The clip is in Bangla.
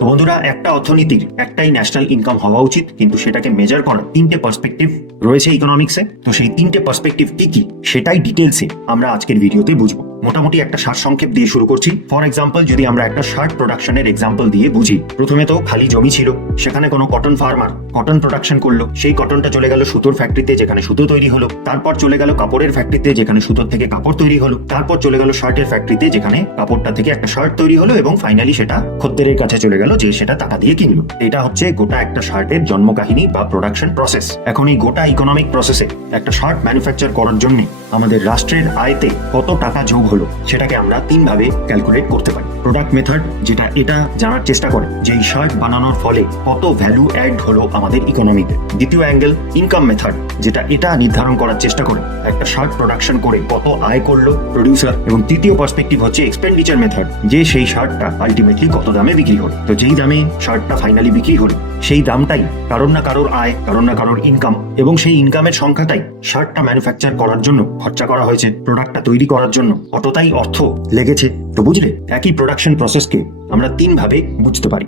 তো বন্ধুরা, একটা অর্থনীতির একটাই ন্যাশনাল ইনকাম হওয়া উচিত, কিন্তু সেটাকে মেজার করার তিনটে পার্সপেক্টিভ রয়েছে ইকোনমিক্সে। তো সেই তিনটে পার্সপেক্টিভ কি কি সেটাই ডিটেলসে আমরা আজকের ভিডিওতে বুঝবো। মোটামুটি একটা সারসংক্ষেপ দিয়ে শুরু করছি। ফর এক্সাম্পল, যদি আমরা একটা শার্ট প্রোডাকশনের এক্সাম্পল দিয়ে বুঝি, প্রথমে তো খালি জমি ছিল, সেখানে কোনো কটন ফার্মার কটন প্রোডাকশন করলো, সেই কটনটা চলে গেল সুতোর ফ্যাক্টরিতে যেখানে সুতো তৈরি হলো, তারপর চলে গেল কাপড়ের ফ্যাক্টরিতে যেখানে সুতোর থেকে কাপড় তৈরি হলো, তারপর চলে গেল শার্টের ফ্যাক্টরিতে যেখানে কাপড়টা থেকে একটা শার্ট তৈরি হলো, এবং ফাইনালি সেটা খদ্দেরের কাছে চলে গেল যে সেটা টাকা দিয়ে কিনলো। এটা হচ্ছে গোটা একটা শার্টের জন্ম কাহিনী বা প্রোডাকশন প্রসেস। এখন এই গোটা ইকোনমিক প্রসেসে একটা শার্ট ম্যানুফ্যাকচার করার জন্য আমাদের রাষ্ট্রের আয়তে কত টাকা যোগ হলো সেটাকে আমরা তিন ভাবে ক্যালকুলেট করতে পারি। প্রোডাক্ট মেথড, যেটা এটা জানার চেষ্টা করে যে এই শার্ট বানানোর ফলে কত ভ্যালু অ্যাড হলো আমাদের ইকোনমিতে। দ্বিতীয় অ্যাঙ্গেল ইনকাম মেথড, যেটা এটা নির্ধারণ করার চেষ্টা করে একটা শার্ট প্রোডাকশন করে কত আয় করলো প্রডিউসার। এবং তৃতীয় পার্সপেক্টিভ হচ্ছে এক্সপেন্ডিচার মেথড, যে সেই শার্টটা আলটিমেটলি কত দামে বিক্রি হলো। তো যেই দামে শার্টটা ফাইনালি বিক্রি হলো সেই দামটাই কারোর না কারোর আয়, কারোর না কারোর ইনকাম, এবং সেই ইনকামের সংখ্যাটাই শার্টটা ম্যানুফ্যাকচার করার জন্য খরচা করা হয়েছে, প্রোডাক্টটা তৈরি করার জন্য অতটাই অর্থ লেগেছে। তো বুঝলে, একই প্রোডাকশন প্রসেসকে আমরা তিন ভাবে বুঝতে পারি।